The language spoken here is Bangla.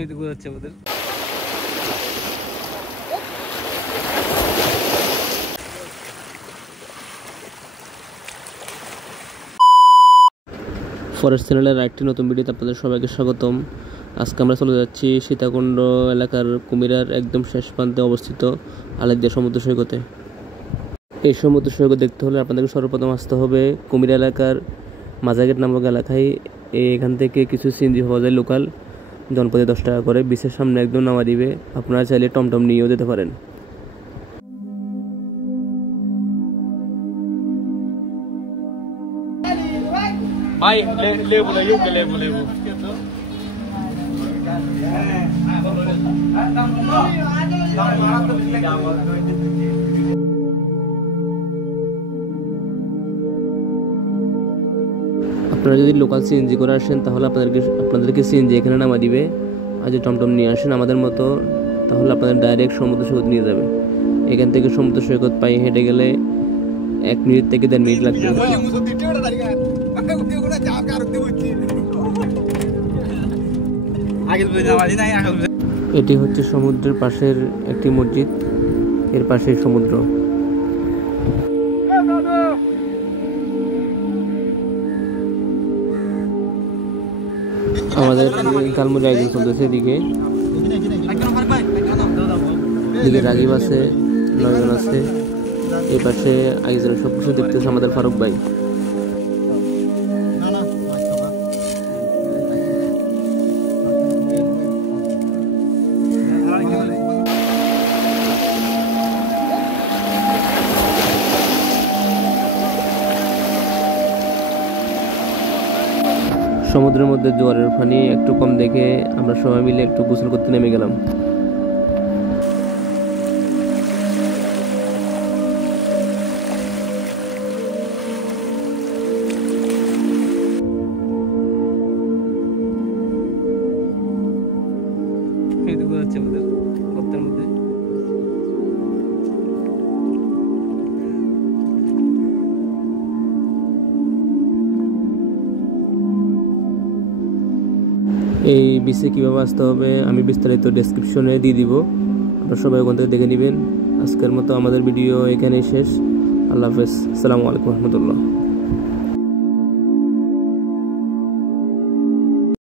এই তো ঘুরাচ্ছে আমাদের। ফরেস্ট চ্যানেলের আরেকটি নতুন ভিডিওতে আপনাদের সবাইকে স্বাগতম। আজকে আমরা চলে যাচ্ছি সীতাকুণ্ড এলাকার কুমিরার একদম শেষ প্রান্তে অবস্থিত আলেকদিয়া সমুদ্র সৈকতে। এই সমুদ্র সৈকত দেখতে হলে আপনাদেরকে সর্বপ্রথম আসতে হবে কুমিরা এলাকার মাজাগেট নামক এলাকায়। এখান থেকে কিছু সিএনজি পাওয়া যায় লোকাল, জনপদে 10 টাকা করে। বিচের সামনে একদম নামা দিবে, আপনারা চাইলে টমটম নিয়েও যেতে পারেন। ভাই লেবু লেবু আপনারা যদি লোকাল সিএনজি করে আসেন তাহলে আপনাদেরকে সিএনজি এখানে নামা দিবে। আর যদি টমটম নিয়ে আসেন আমাদের মতো, তাহলে আপনাদের ডাইরেক্ট সমুদ্র সৈকত নিয়ে যাবে। এখান থেকে সমুদ্র সৈকত পায়ে হেঁটে গেলে 1 মিনিট থেকে 1.5 মিনিট লাগবে। এটি হচ্ছে সমুদ্রের পাশের একটি মসজিদ, এর পাশে সমুদ্র। আমাদের কালমুড়ি আয়োজন চলতেছে। এদিকে রাগিব আছে, 9 জন আছে। এই পাশে আয়োজন সবকিছু দেখতেছে আমাদের ফারুক ভাই। সমুদ্রের মধ্যে জোয়ারের পানি একটু কম দেখে আমরা সবাই মিলে একটু গোসল করতে নেমে গেলাম। এই তো ঘুরাচ্ছে আমাদের গর্তের মধ্যে। এই বিচে কীভাবে আসতে হবে আমি বিস্তারিত ডেসক্রিপশনে দিয়ে দিব, আপনারা সবাই ওখান থেকে দেখে নেবেন। আজকের মতো আমাদের ভিডিও এখানেই শেষ। আল্লাহ হাফেজ, আসসালামু আলাইকুম রহমতুল্লাহ।